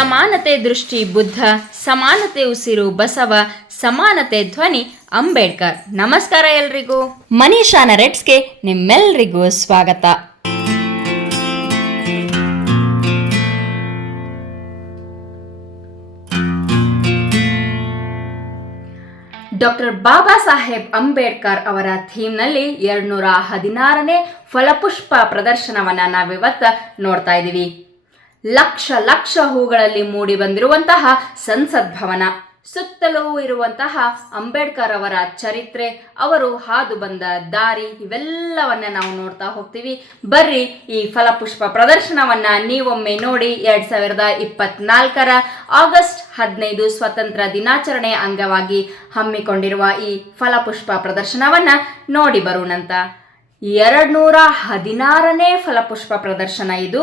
ಸಮಾನತೆ ದೃಷ್ಟಿ ಬುದ್ಧ, ಸಮಾನತೆ ಉಸಿರು ಬಸವ, ಸಮಾನತೆ ಧ್ವನಿ ಅಂಬೇಡ್ಕರ್. ನಮಸ್ಕಾರ ಎಲ್ರಿಗೂ. ಮನೀಷಾ ನರೇಟ್ಸ್ಗೆ ನಿಮ್ಮೆಲ್ರಿಗೂ ಸ್ವಾಗತ. ಡಾಕ್ಟರ್ ಬಾಬಾ ಸಾಹೇಬ್ ಅಂಬೇಡ್ಕರ್ ಅವರ ಥೀಮ್ನಲ್ಲಿ 216ನೇ ಫಲಪುಷ್ಪ ಪ್ರದರ್ಶನವನ್ನು ನಾವಿವತ್ತು ನೋಡ್ತಾ ಇದ್ದೀವಿ. ಲಕ್ಷ ಹೂಗಳಲ್ಲಿ ಮೂಡಿ ಬಂದಿರುವಂತಹ ಸಂಸತ್ ಭವನ, ಸುತ್ತಲೂ ಇರುವಂತಹ ಅಂಬೇಡ್ಕರ್ ಅವರ ಚರಿತ್ರೆ, ಅವರು ಹಾದು ಬಂದ ದಾರಿ, ಇವೆಲ್ಲವನ್ನ ನಾವು ನೋಡ್ತಾ ಹೋಗ್ತೀವಿ. ಬರ್ರಿ ಈ ಫಲಪುಷ್ಪ ಪ್ರದರ್ಶನವನ್ನ ನೀವೊಮ್ಮೆ ನೋಡಿ. 2024 ಆಗಸ್ಟ್ 15 ಸ್ವತಂತ್ರ ದಿನಾಚರಣೆ ಅಂಗವಾಗಿ ಹಮ್ಮಿಕೊಂಡಿರುವ ಈ ಫಲಪುಷ್ಪ ಪ್ರದರ್ಶನವನ್ನ ನೋಡಿ ಬರೋಣಂತ. 216ನೇ ಫಲಪುಷ್ಪ ಪ್ರದರ್ಶನ ಇದು.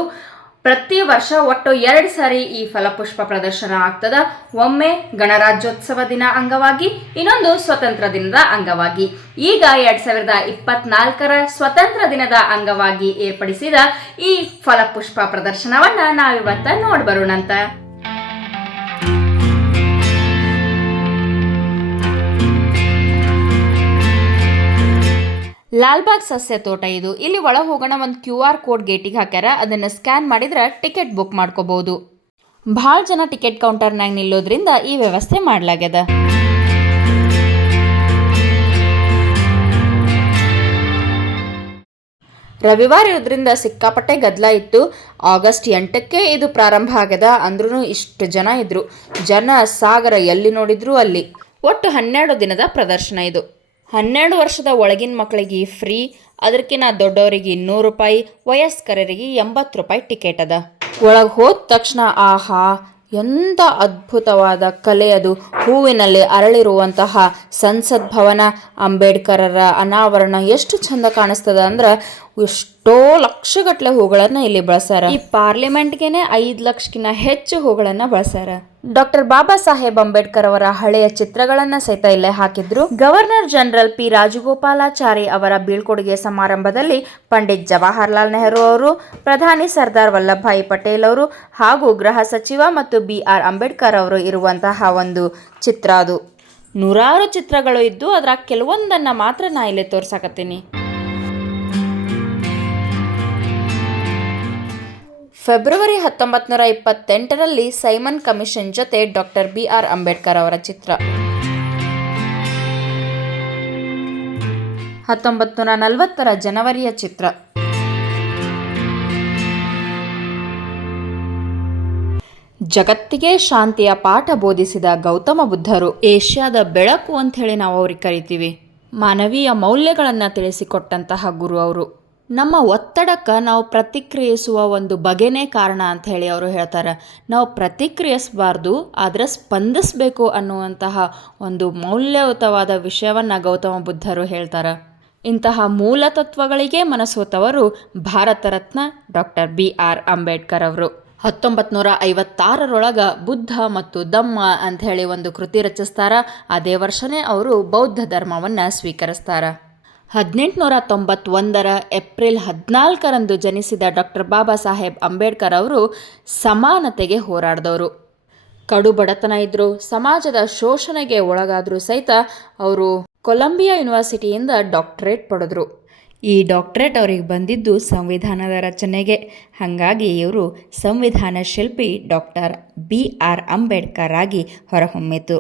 ಪ್ರತಿ ವರ್ಷ ಒಟ್ಟು 2 ಸಾರಿ ಈ ಫಲಪುಷ್ಪ ಪ್ರದರ್ಶನ ಆಗ್ತದ. ಒಮ್ಮೆ ಗಣರಾಜ್ಯೋತ್ಸವ ದಿನ ಅಂಗವಾಗಿ, ಇನ್ನೊಂದು ಸ್ವತಂತ್ರ ದಿನದ ಅಂಗವಾಗಿ. ಈಗ 2024 ಸ್ವತಂತ್ರ ದಿನದ ಅಂಗವಾಗಿ ಏರ್ಪಡಿಸಿದ ಈ ಫಲಪುಷ್ಪ ಪ್ರದರ್ಶನವನ್ನ ನಾವಿವತ್ತ ನೋಡ್ಬರೋಣಂತ. ಲಾಲ್ಬಾಗ್ ಸಸ್ಯ ತೋಟ ಇದು. ಇಲ್ಲಿ ಒಳ ಹೋಗೋಣ, ಒಂದು QR ಕೋಡ್ ಗೇಟಿಗೆ ಹಾಕ್ಯಾರ. ಅದನ್ನು ಸ್ಕ್ಯಾನ್ ಮಾಡಿದ್ರೆ ಟಿಕೆಟ್ ಬುಕ್ ಮಾಡ್ಕೋಬಹುದು. ಭಾಳ ಜನ ಟಿಕೆಟ್ ಕೌಂಟರ್ನಾಗ ನಿಲ್ಲೋದ್ರಿಂದ ಈ ವ್ಯವಸ್ಥೆ ಮಾಡ್ಲಾಗ್ಯದ. ರವಿವಾರ ಇರೋದ್ರಿಂದ ಸಿಕ್ಕಾಪಟ್ಟೆ ಗದ್ದಲ ಇತ್ತು. ಆಗಸ್ಟ್ 8ಕ್ಕೆ ಇದು ಪ್ರಾರಂಭ ಆಗ್ಯದ. ಅಂದ್ರೂ ಇಷ್ಟು ಜನ ಇದ್ರು. ಜನ ಸಾಗರ ಎಲ್ಲಿ ನೋಡಿದ್ರು ಅಲ್ಲಿ. ಒಟ್ಟು 12 ದಿನದ ಪ್ರದರ್ಶನ ಇದು. 12 ವರ್ಷದ ಒಳಗಿನ ಮಕ್ಕಳಿಗೆ ಫ್ರೀ, ಅದಕ್ಕಿಂತ ದೊಡ್ಡವರಿಗೆ 200 ರೂಪಾಯಿ, ವಯಸ್ಕರಿಗೆ 80 ರೂಪಾಯಿ ಟಿಕೆಟ್ ಅದ. ಒಳಗೆ ಹೋದ ತಕ್ಷಣ ಆಹಾ, ಎಂಥ ಅದ್ಭುತವಾದ ಕಲೆ ಅದು. ಹೂವಿನಲ್ಲಿ ಅರಳಿರುವಂತಹ ಸಂಸತ್ ಭವನ, ಅಂಬೇಡ್ಕರರ ಅನಾವರಣ ಎಷ್ಟು ಚಂದ ಕಾಣಿಸ್ತದ ಅಂದ್ರೆ ಎಷ್ಟೋ ಲಕ್ಷಗಟ್ಟಲೆ ಹೂಗಳನ್ನು ಇಲ್ಲಿ ಬಳಸ್ಯಾರ. ಈ ಪಾರ್ಲಿಮೆಂಟ್ಗೆನೆ 5 ಲಕ್ಷಕ್ಕಿಂತ ಹೆಚ್ಚು ಹೂಗಳನ್ನು ಬಳಸ್ಯಾರ. ಡಾಕ್ಟರ್ ಬಾಬಾ ಸಾಹೇಬ್ ಅಂಬೇಡ್ಕರ್ ಅವರ ಹಳೆಯ ಚಿತ್ರಗಳನ್ನ ಸಹಿತ ಇಲ್ಲೇ ಹಾಕಿದ್ರು. Governor general P. ರಾಜಗೋಪಾಲಾಚಾರಿ ಅವರ ಬೀಳ್ಕೊಡುಗೆ ಸಮಾರಂಭದಲ್ಲಿ ಪಂಡಿತ್ ಜವಾಹರ್ಲಾಲ್ ನೆಹರು ಅವರು, ಪ್ರಧಾನಿ ಸರ್ದಾರ್ ವಲ್ಲಭಭಾಯಿ ಪಟೇಲ್ ಅವರು ಹಾಗೂ ಗೃಹ ಸಚಿವ ಮತ್ತು B.R. ಅಂಬೇಡ್ಕರ್ ಅವರು ಇರುವಂತಹ ಒಂದು ಚಿತ್ರ ಅದು. 100 ಚಿತ್ರಗಳು ಇದ್ದು ಅದರ ಕೆಲವೊಂದನ್ನು ಮಾತ್ರ ನಾ ಇಲ್ಲೇ ತೋರ್ಸಾಕತ್ತೀನಿ. ಫೆಬ್ರವರಿ 1928ರಲ್ಲಿ ಸೈಮನ್ ಕಮಿಷನ್ ಜೊತೆ ಡಾಕ್ಟರ್ B.R. ಅಂಬೇಡ್ಕರ್ ಅವರ ಚಿತ್ರ. 1940 ಜನವರಿಯ ಚಿತ್ರ. ಜಗತ್ತಿಗೆ ಶಾಂತಿಯ ಪಾಠ ಬೋಧಿಸಿದ ಗೌತಮ ಬುದ್ಧರು, ಏಷ್ಯಾದ ಬೆಳಕು ಅಂತ ಹೇಳಿ ನಾವು ಅವ್ರಿಗೆ ಕರಿತೀವಿ. ಮಾನವೀಯ ಮೌಲ್ಯಗಳನ್ನು ತಿಳಿಸಿಕೊಟ್ಟಂತಹ ಗುರು ಅವರು. ನಮ್ಮ ಒತ್ತಡಕ್ಕೆ ನಾವು ಪ್ರತಿಕ್ರಿಯಿಸುವ ಒಂದು ಬಗೆನೇ ಕಾರಣ ಅಂತ ಹೇಳಿ ಅವರು ಹೇಳ್ತಾರೆ. ನಾವು ಪ್ರತಿಕ್ರಿಯಿಸಬಾರ್ದು, ಆದರೆ ಸ್ಪಂದಿಸಬೇಕು ಅನ್ನುವಂತಹ ಒಂದು ಮೌಲ್ಯಯುತವಾದ ವಿಷಯವನ್ನು ಗೌತಮ ಬುದ್ಧರು ಹೇಳ್ತಾರೆ. ಇಂತಹ ಮೂಲ ತತ್ವಗಳಿಗೆ ಮನಸೋತವರು ಭಾರತ ರತ್ನ ಡಾಕ್ಟರ್ B.R. ಅಂಬೇಡ್ಕರ್ ಅವರು. 1956 ಬುದ್ಧ ಮತ್ತು ಧಮ್ಮ ಅಂತ ಹೇಳಿ ಒಂದು ಕೃತಿ ರಚಿಸ್ತಾರ. ಅದೇ ವರ್ಷನೇ ಅವರು ಬೌದ್ಧ ಧರ್ಮವನ್ನು ಸ್ವೀಕರಿಸ್ತಾರ. 1891 ಏಪ್ರಿಲ್ 14 ಜನಿಸಿದ ಡಾಕ್ಟರ್ ಬಾಬಾ ಸಾಹೇಬ್ ಅಂಬೇಡ್ಕರ್ ಅವರು ಸಮಾನತೆಗೆ ಹೋರಾಡಿದವರು. ಕಡು ಬಡತನ ಇದ್ದರು, ಸಮಾಜದ ಶೋಷಣೆಗೆ ಒಳಗಾದರೂ ಸಹಿತ ಅವರು ಕೊಲಂಬಿಯಾ ಯೂನಿವರ್ಸಿಟಿಯಿಂದ ಡಾಕ್ಟರೇಟ್ ಪಡೆದರು. ಈ ಡಾಕ್ಟರೇಟ್ ಅವರಿಗೆ ಬಂದಿದ್ದು ಸಂವಿಧಾನದ ರಚನೆಗೆ. ಹಾಗಾಗಿ ಇವರು ಸಂವಿಧಾನ ಶಿಲ್ಪಿ ಡಾಕ್ಟರ್ B.R. ಅಂಬೇಡ್ಕರ್ ಆಗಿ ಹೊರಹೊಮ್ಮಿತು.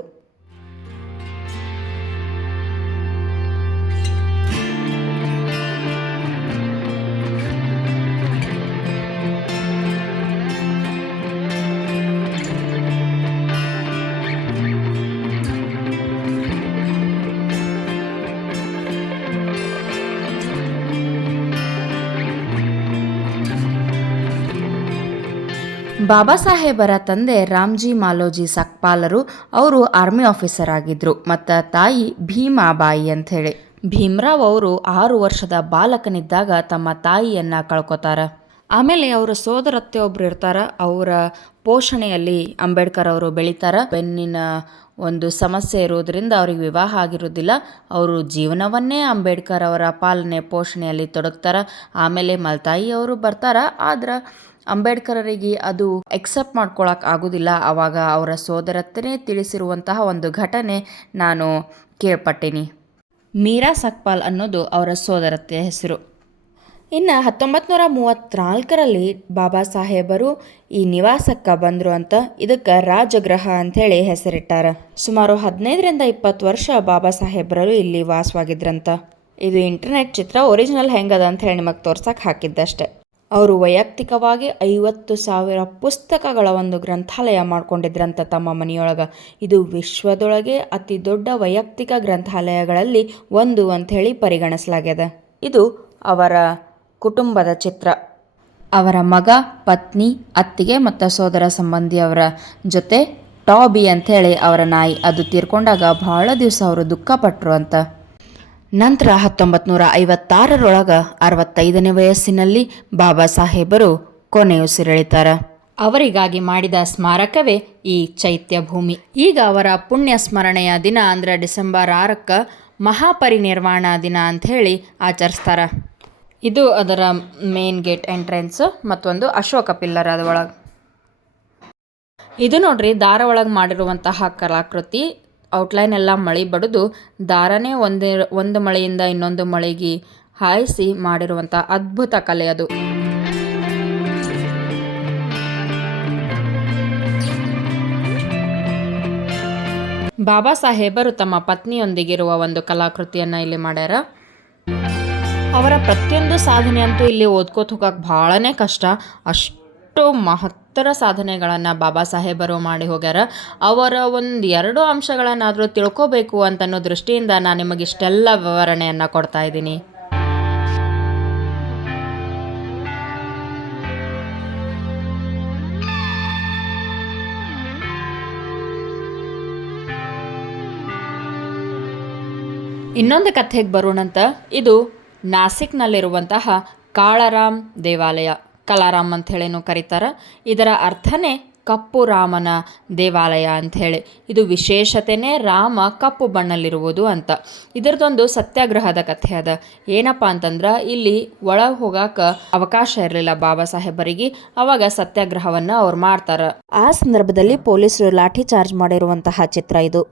ಬಾಬಾ ಸಾಹೇಬರ ತಂದೆ ರಾಮ್ಜಿ ಮಾಲೋಜಿ ಸಕ್ಪಾಲರು. ಅವರು ಆರ್ಮಿ ಆಫೀಸರ್ ಆಗಿದ್ರು ಮತ್ತು ತಾಯಿ ಭೀಮಾಬಾಯಿ ಅಂಥೇಳಿ. ಭೀಮರಾವ್ ಅವರು 6 ವರ್ಷದ ಬಾಲಕನಿದ್ದಾಗ ತಮ್ಮ ತಾಯಿಯನ್ನು ಕಳ್ಕೊತಾರೆ. ಆಮೇಲೆ ಅವರ ಸೋದರತ್ತೆ ಒಬ್ರು ಇರ್ತಾರೆ. ಅವರ ಪೋಷಣೆಯಲ್ಲಿ ಅಂಬೇಡ್ಕರ್ ಅವರು ಬೆಳೀತಾರೆ. ಬೆನ್ನಿನ ಒಂದು ಸಮಸ್ಯೆ ಇರೋದ್ರಿಂದ ಅವ್ರಿಗೆ ವಿವಾಹ ಆಗಿರೋದಿಲ್ಲ. ಅವರು ಜೀವನವನ್ನೇ ಅಂಬೇಡ್ಕರ್ ಅವರ ಪಾಲನೆ ಪೋಷಣೆಯಲ್ಲಿ ತೊಡಗ್ತಾರೆ. ಆಮೇಲೆ ಮಲ್ತಾಯಿ ಅವರು ಬರ್ತಾರೆ. ಆದ್ರೆ ಅಂಬೇಡ್ಕರರಿಗೆ ಅದು ಎಕ್ಸೆಪ್ಟ್ ಮಾಡ್ಕೊಳಕ್ಕೆ ಆಗೋದಿಲ್ಲ. ಆವಾಗ ಅವರ ಸೋದರತ್ತನೇ ತಿಳಿಸಿರುವಂತಹ ಒಂದು ಘಟನೆ ನಾನು ಕೇಳ್ಪಟ್ಟೀನಿ. ಮೀರಾ ಸಕ್ಪಾಲ್ ಅನ್ನೋದು ಅವರ ಸೋದರತ್ತೆಯ ಹೆಸರು. ಇನ್ನು 1934ರಲ್ಲಿ ಬಾಬಾ ಸಾಹೇಬರು ಈ ನಿವಾಸಕ್ಕೆ ಬಂದರು ಅಂತ ಇದಕ್ಕೆ ರಾಜಗೃಹ ಅಂಥೇಳಿ ಹೆಸರಿಟ್ಟಾರ. ಸುಮಾರು 15ರಿಂದ 20 ವರ್ಷ ಬಾಬಾ ಸಾಹೇಬರು ಇಲ್ಲಿ ವಾಸವಾಗಿದ್ರಂತ. ಇದು ಇಂಟರ್ನೆಟ್ ಚಿತ್ರ, ಒರಿಜಿನಲ್ ಹೆಂಗದ ಅಂತ ಹೇಳಿ ನಿಮಗೆ ತೋರ್ಸಕ್ಕೆ ಹಾಕಿದ್ದಷ್ಟೆ. ಅವರು ವೈಯಕ್ತಿಕವಾಗಿ 50,000 ಪುಸ್ತಕಗಳ ಒಂದು ಗ್ರಂಥಾಲಯ ಮಾಡ್ಕೊಂಡಿದ್ರಂತ ತಮ್ಮ ಮನೆಯೊಳಗೆ. ಇದು ವಿಶ್ವದೊಳಗೆ ಅತಿ ದೊಡ್ಡ ವೈಯಕ್ತಿಕ ಗ್ರಂಥಾಲಯಗಳಲ್ಲಿ ಒಂದು ಅಂಥೇಳಿ ಪರಿಗಣಿಸಲಾಗ್ಯದ. ಇದು ಅವರ ಕುಟುಂಬದ ಚಿತ್ರ. ಅವರ ಮಗ, ಪತ್ನಿ, ಅತ್ತಿಗೆ ಮತ್ತು ಸೋದರ ಸಂಬಂಧಿಯವರ ಜೊತೆ ಟಾಬಿ ಅಂಥೇಳಿ ಅವರ ನಾಯಿ, ಅದು ತೀರ್ಕೊಂಡಾಗ ಬಹಳ ದಿವಸ ಅವರು ದುಃಖಪಟ್ಟರು ಅಂತ. ನಂತರ 1956ರೊಳಗೆ 65ನೇ ವಯಸ್ಸಿನಲ್ಲಿ ಬಾಬಾ ಸಾಹೇಬರು ಕೊನೆಯುಸಿರೆಳಿತಾರೆ. ಅವರಿಗಾಗಿ ಮಾಡಿದ ಸ್ಮಾರಕವೇ ಈ ಚೈತ್ಯ ಭೂಮಿ. ಈಗ ಅವರ ಪುಣ್ಯ ಸ್ಮರಣೆಯ ದಿನ ಅಂದರೆ ಡಿಸೆಂಬರ್ 6ಕ್ಕೆ ಮಹಾಪರಿನಿರ್ವಾಣ ದಿನ ಅಂಥೇಳಿ ಆಚರಿಸ್ತಾರೆ. ಇದು ಅದರ ಮೇನ್ ಗೇಟ್ ಎಂಟ್ರೆನ್ಸ್. ಮತ್ತೊಂದು ಅಶೋಕ ಪಿಲ್ಲರ್ ಅದ ಒಳಗೆ. ಇದು ನೋಡ್ರಿ ದಾರ ಒಳಗೆ ಮಾಡಿರುವಂತಹ ಕಲಾಕೃತಿ. ಔಟ್ಲೈನ್ ಎಲ್ಲ ಮಳೆ ಬಡಿದು ದಾರನೇ ಒಂದು ಮಳೆಯಿಂದ ಇನ್ನೊಂದು ಮಳೆಗೆ ಹಾಯಿಸಿ ಮಾಡಿರುವಂಥ ಅದ್ಭುತ ಕಲೆ ಅದು. ಬಾಬಾ ಸಾಹೇಬರು ತಮ್ಮ ಪತ್ನಿಯೊಂದಿಗಿರುವ ಒಂದು ಕಲಾಕೃತಿಯನ್ನು ಇಲ್ಲಿ ಮಾಡ್ಯಾರ. ಅವರ ಪ್ರತಿಯೊಂದು ಸಾಧನೆ ಅಂತೂ ಇಲ್ಲಿ ಓದ್ಕೋತ ಹೋಗಕ್ಕೆ ಭಾಳನೇ ಕಷ್ಟ. ಅಷ್ಟು ಮಹತ್ತರ ಸಾಧನೆಗಳನ್ನು ಬಾಬಾ ಸಾಹೇಬರು ಮಾಡಿ ಹೋಗ್ಯಾರ. ಅವರ 1-2 ಅಂಶಗಳನ್ನಾದರೂ ತಿಳ್ಕೋಬೇಕು ಅಂತನ್ನೋ ದೃಷ್ಟಿಯಿಂದ ನಾನು ನಿಮಗೆ ಇಷ್ಟೆಲ್ಲ ವಿವರಣೆಯನ್ನು ಕೊಡ್ತಾ ಇದ್ದೀನಿ. ಇನ್ನೊಂದು ಕಥೆಗೆ ಬರೋಣಂತ. ಇದು ನಾಸಿಕ್ನಲ್ಲಿರುವಂತಹ ಕಾಳರಾಮ್ ದೇವಾಲಯ, ಕಲಾರಾಮ್ ಅಂಥೇಳೇನು ಕರೀತಾರೆ. ಇದರ ಅರ್ಥನೇ ಕಪ್ಪು ರಾಮನ ದೇವಾಲಯ ಅಂಥೇಳಿ. ಇದು ವಿಶೇಷತೆಯೇ ರಾಮ ಕಪ್ಪು ಬಣ್ಣಲ್ಲಿರುವುದು ಅಂತ. ಇದರದೊಂದು ಸತ್ಯಾಗ್ರಹದ ಕಥೆ ಅದ. ಏನಪ್ಪ ಅಂತಂದ್ರೆ ಇಲ್ಲಿ ಒಳಗೆ ಹೋಗಾಕ ಅವಕಾಶ ಇರಲಿಲ್ಲ ಬಾಬಾ ಸಾಹೇಬರಿಗೆ. ಅವಾಗ ಸತ್ಯಾಗ್ರಹವನ್ನು ಅವ್ರು ಮಾಡ್ತಾರೆ. ಆ ಸಂದರ್ಭದಲ್ಲಿ ಪೊಲೀಸರು ಲಾಠಿ ಚಾರ್ಜ್ ಮಾಡಿರುವಂತಹ ಚಿತ್ರ ಇದು.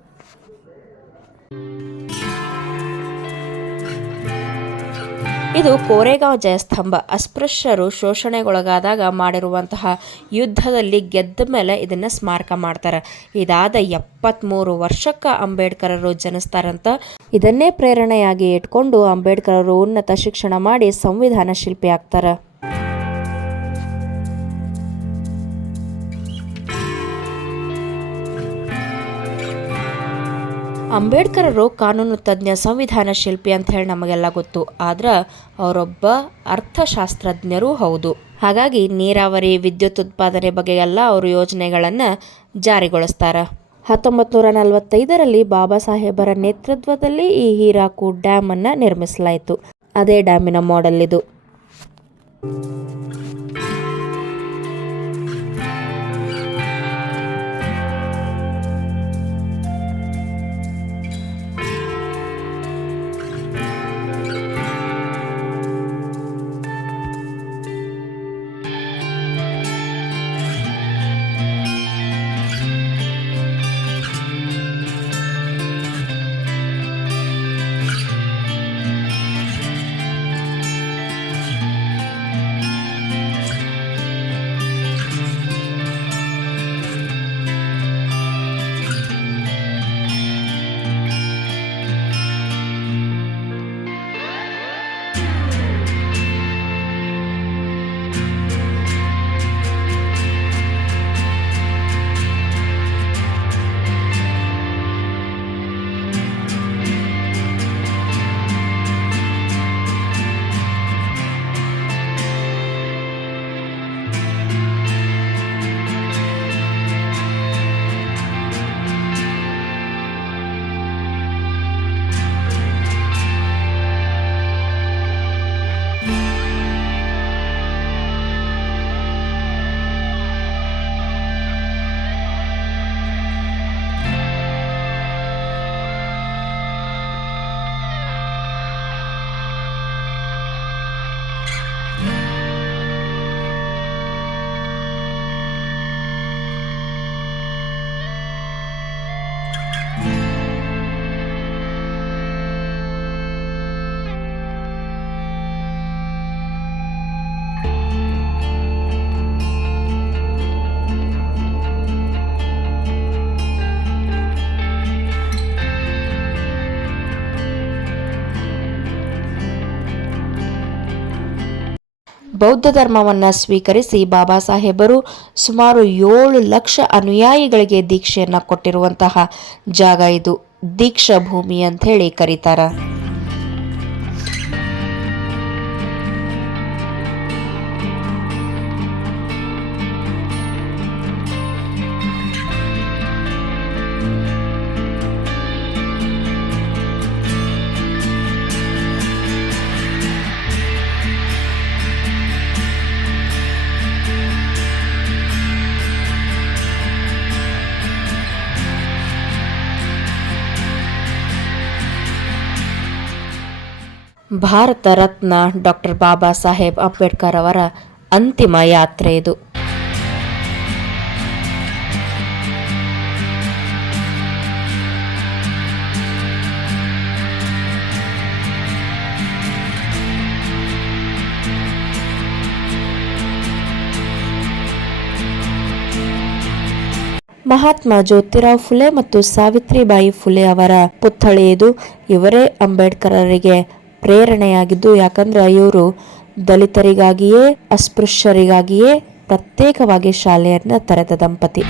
ಇದು ಕೋರೆಗಾಂವ್ ಜಯಸ್ತಂಭ. ಅಸ್ಪೃಶ್ಯರು ಶೋಷಣೆಗೊಳಗಾದಾಗ ಮಾಡಿರುವಂತಹ ಯುದ್ಧದಲ್ಲಿ ಗೆದ್ದ ಮೇಲೆ ಇದನ್ನು ಸ್ಮಾರಕ ಮಾಡ್ತಾರೆ. ಇದಾದ 73 ವರ್ಷಕ್ಕೆ ಅಂಬೇಡ್ಕರರು ಜನಿಸ್ತಾರಂತ. ಇದನ್ನೇ ಪ್ರೇರಣೆಯಾಗಿ ಇಟ್ಕೊಂಡು ಅಂಬೇಡ್ಕರರು ಉನ್ನತ ಶಿಕ್ಷಣ ಮಾಡಿ ಸಂವಿಧಾನ ಶಿಲ್ಪಿ ಆಗ್ತಾರೆ. ಅಂಬೇಡ್ಕರರು ಕಾನೂನು ತಜ್ಞ, ಸಂವಿಧಾನ ಶಿಲ್ಪಿ ಅಂತ ಹೇಳಿ ನಮಗೆಲ್ಲ ಗೊತ್ತು. ಆದ್ರೆ ಅವರೊಬ್ಬ ಅರ್ಥಶಾಸ್ತ್ರಜ್ಞರೂ ಹೌದು. ಹಾಗಾಗಿ ನೀರಾವರಿ, ವಿದ್ಯುತ್ ಉತ್ಪಾದನೆ ಬಗ್ಗೆ ಎಲ್ಲ ಅವರು ಯೋಜನೆಗಳನ್ನು ಜಾರಿಗೊಳಿಸ್ತಾರೆ. 1945ರಲ್ಲಿ ಬಾಬಾ ಸಾಹೇಬರ ನೇತೃತ್ವದಲ್ಲಿ ಈ ಹೀರಾಕೂಡ್ ಡ್ಯಾಮ್ ಅನ್ನು ನಿರ್ಮಿಸಲಾಯಿತು. ಅದೇ ಡ್ಯಾಮಿನ ಮಾಡೆಲ್ ಇದು. ಬೌದ್ಧ ಧರ್ಮವನ್ನು ಸ್ವೀಕರಿಸಿ ಬಾಬಾ ಸಾಹೇಬರು ಸುಮಾರು 7 ಲಕ್ಷ ಅನುಯಾಯಿಗಳಿಗೆ ದೀಕ್ಷೆಯನ್ನು ಕೊಟ್ಟಿರುವಂತಹ ಜಾಗ ಇದು. ದೀಕ್ಷಾ ಭೂಮಿ ಅಂತ ಹೇಳಿ ಕರೀತಾರ. ಭಾರತ ರತ್ನ ಡಾಕ್ಟರ್ ಬಾಬಾ ಸಾಹೇಬ್ ಅಂಬೇಡ್ಕರ್ ಅವರ ಅಂತಿಮ ಯಾತ್ರೆ ಇದು. ಮಹಾತ್ಮ ಜ್ಯೋತಿರಾವ್ ಫುಲೆ ಮತ್ತು ಸಾವಿತ್ರಿಬಾಯಿ ಫುಲೆ ಅವರ ಪುತ್ಥಳಿ ಇದು. ಇವರೇ ಅಂಬೇಡ್ಕರರಿಗೆ ಪ್ರೇರಣೆಯಾಗಿದ್ದು, ಯಾಕಂದ್ರೆ ಇವರು ದಲಿತರಿಗಾಗಿಯೇ ಅಸ್ಪೃಶ್ಯರಿಗಾಗಿಯೇ ಪ್ರತ್ಯೇಕವಾಗಿ ಶಾಲೆಯನ್ನು ತೆರೆದ ದಂಪತಿ.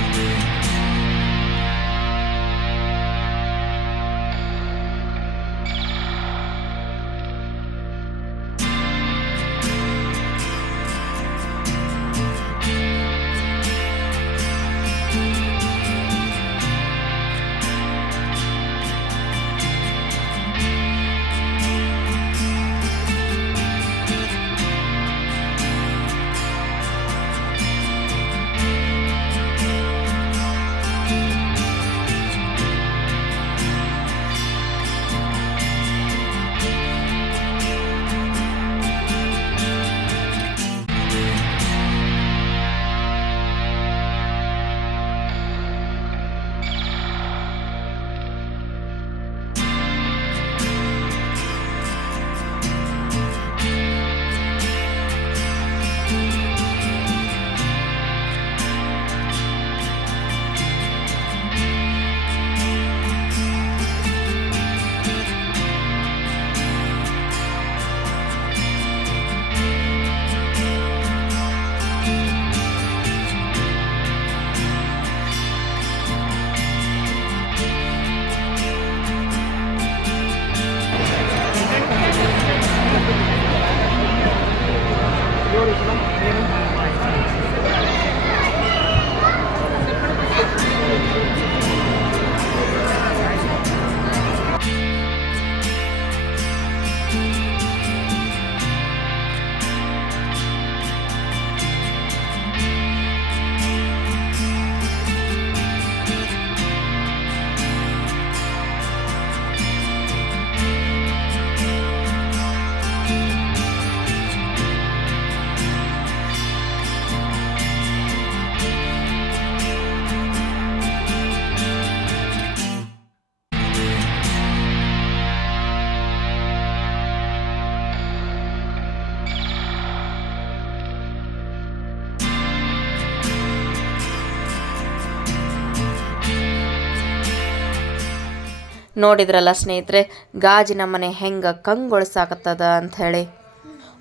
ನೋಡಿದ್ರಲ್ಲ ಸ್ನೇಹಿತರೆ, ಗಾಜಿನ ಮನೆ ಹೆಂಗೆ ಕಂಗೊಳಿಸಾಕತ್ತದ ಅಂಥೇಳಿ.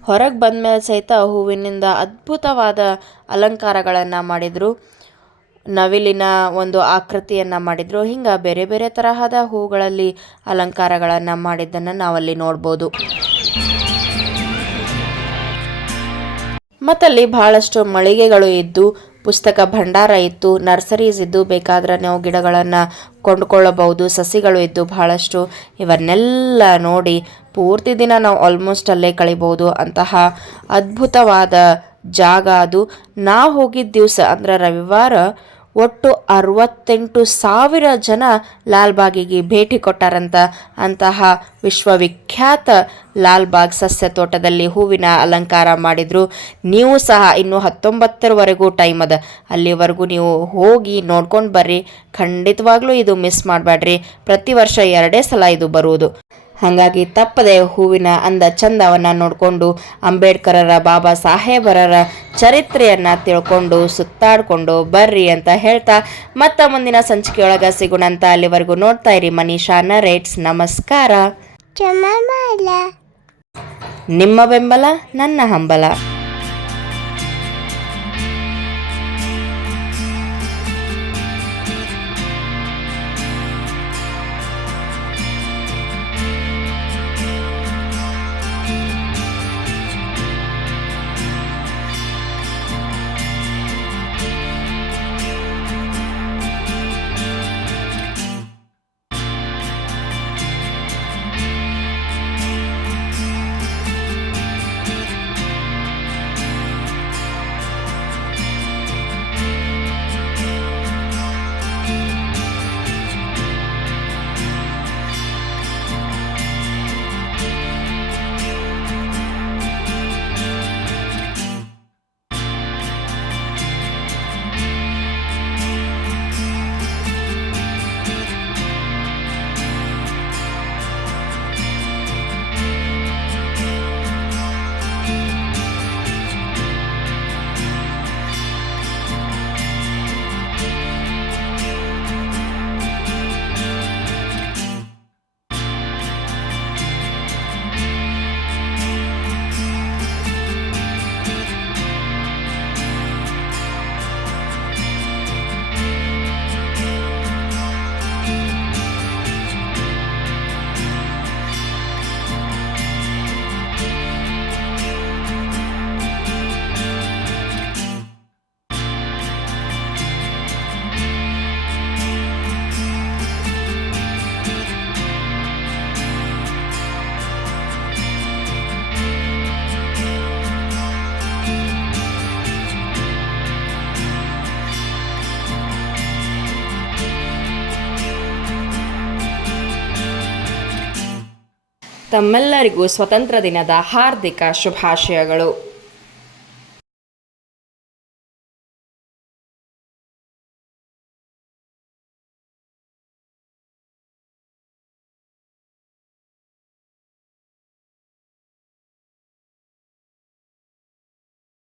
ಹೊರಗೆ ಬಂದಮೇಲೆ ಸಹಿತ ಹೂವಿನಿಂದ ಅದ್ಭುತವಾದ ಅಲಂಕಾರಗಳನ್ನು ಮಾಡಿದರು. ನವಿಲಿನ ಒಂದು ಆಕೃತಿಯನ್ನು ಮಾಡಿದರು. ಹಿಂಗೆ ಬೇರೆ ಬೇರೆ ತರಹದ ಹೂಗಳಲ್ಲಿ ಅಲಂಕಾರಗಳನ್ನು ಮಾಡಿದ್ದನ್ನು ನಾವಲ್ಲಿ ನೋಡ್ಬೋದು. ಮತ್ತಲ್ಲಿ ಬಹಳಷ್ಟು ಮಳಿಗೆಗಳು ಇದ್ದು, ಪುಸ್ತಕ ಭಂಡಾರ ಇತ್ತು, ನರ್ಸರೀಸ್ ಇದ್ದು, ಬೇಕಾದ್ರೆ ನಾವು ಗಿಡಗಳನ್ನು ಕೊಂಡುಕೊಳ್ಳಬಹುದು, ಸಸಿಗಳು ಇದ್ದು ಬಹಳಷ್ಟು. ಇವನ್ನೆಲ್ಲ ನೋಡಿ ಪೂರ್ತಿ ದಿನ ನಾವು ಆಲ್ಮೋಸ್ಟ್ ಅಲ್ಲೇ ಕಳಿಬೋದು. ಅಂತಹ ಅದ್ಭುತವಾದ ಜಾಗ ಅದು. ನಾವು ಹೋಗಿದ್ದ ದಿವಸ ಅಂದರೆ ರವಿವಾರ ಒಟ್ಟು 68,000 ಜನ ಲಾಲ್ಬಾಗಿಗೆ ಭೇಟಿ ಕೊಟ್ಟಾರಂತ. ಅಂತಹ ವಿಶ್ವವಿಖ್ಯಾತ ಲಾಲ್ಬಾಗ್ ಸಸ್ಯ ತೋಟದಲ್ಲಿ ಹೂವಿನ ಅಲಂಕಾರ ಮಾಡಿದರು. ನೀವು ಸಹ ಇನ್ನೂ 19ರವರೆಗೂ ಟೈಮ್ ಅದ, ಅಲ್ಲಿವರೆಗೂ ನೀವು ಹೋಗಿ ನೋಡ್ಕೊಂಡು ಬರ್ರಿ. ಖಂಡಿತವಾಗ್ಲೂ ಇದು ಮಿಸ್ ಮಾಡಬೇಡ್ರಿ. ಪ್ರತಿ ವರ್ಷ 2 ಸಲ ಇದು ಬರುವುದು. ಹಾಗಾಗಿ ತಪ್ಪದೆ ಹೂವಿನ ಅಂದ ಚಂದವನ್ನು ನೋಡಿಕೊಂಡು ಅಂಬೇಡ್ಕರರ ಬಾಬಾ ಸಾಹೇಬರರ ಚರಿತ್ರೆಯನ್ನು ತಿಳ್ಕೊಂಡು ಸುತ್ತಾಡಿಕೊಂಡು ಬರ್ರಿ ಅಂತ ಹೇಳ್ತಾ ಮತ್ತೆ ಮುಂದಿನ ಸಂಚಿಕೆಯೊಳಗೆ ಸಿಗೋಣಂತ. ಅಲ್ಲಿವರೆಗೂ ನೋಡ್ತಾ ಇರಿ ಮನೀಷಾ ನರೇಟ್ಸ್. ನಮಸ್ಕಾರ. ನಿಮ್ಮ ಬೆಂಬಲ ನನ್ನ ಹಂಬಲ. ತಮ್ಮೆಲ್ಲರಿಗೂ ಸ್ವತಂತ್ರ ದಿನದ ಹಾರ್ದಿಕ ಶುಭಾಶಯಗಳು.